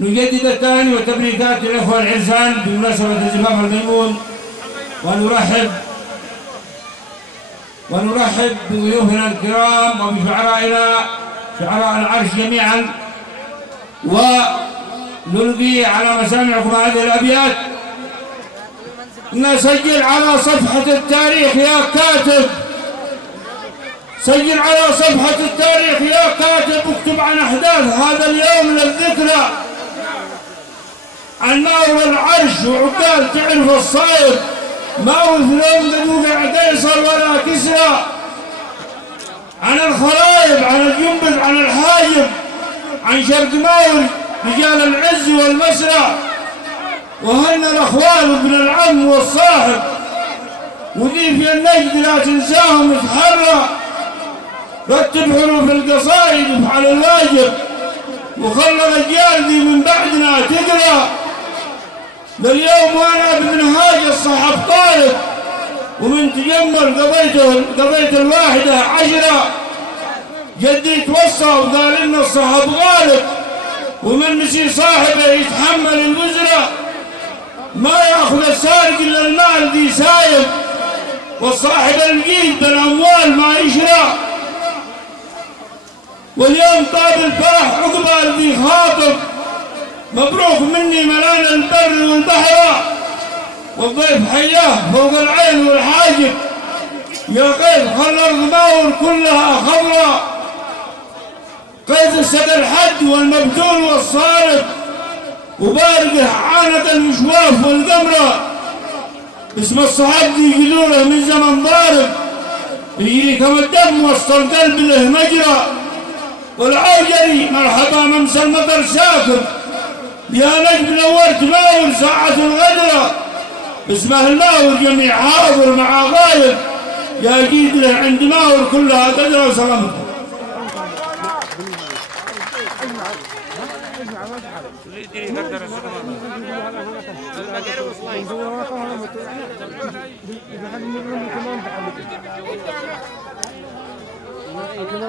نجدد التهاني والتبريكات للإخوة العرسان بمناسبة زفاف الميمون، ونرحب بضيوفنا الكرام وبشعرائنا شعراء العرش جميعا، ونلقي على مسامعكم هذه الأبيات. نسجل على صفحة التاريخ يا كاتب، سجل على صفحة التاريخ يا كاتب، اكتب عن أحداث هذا اليوم للذكرى، عن ماور العرش وعقال تعرف الصاير، ماور في اليوم قد وقع قيصر ولا كسرى، عن الخرايب، عن الجنبذ، عن الحاجب، عن شرق ماور رجال العز والمسرى، وهن الأخوال وابن العم والصاحب، وضيف النجد لا تنساهم اتحرى، رتب حروف القصائد افعل الواجب، وخلى الأجيال دي من بعدنا تقرأ، لليوم وانا بمنهاج الصحب طالب، ومن تجمل قضيت الواحدة 10، جدي توصى وقال إن الصحب غالب، ومن نسي صاحبه يتحمل الوزرة، ما ياخذ السارق الا المال ذي سايب، والصاحب الجيد بالاموال ما يشرى، واليوم طاب الفرح عقبال ذي خاطب، مبروك مني ملان البر والبحر، والضيف حياه فوق العين والحاجب، يا قيد خلى الارض ماور كلها خضراء، قيد السد الحد والمبتول والصارف، وبارقه عانت المشواف والقمرة، اسم الصحاب دي يقولونه من زمن ضارب، يجري كما الدم وسط القلب له مجرى، والعوجري مرحبا ممسى المطر ساكب، يا نجم نورت ماور ساعة الغدرة، اسمه الماور جميع حاضر مع غايب، يا جيد له عند ماور كلها قدرة وسلامته.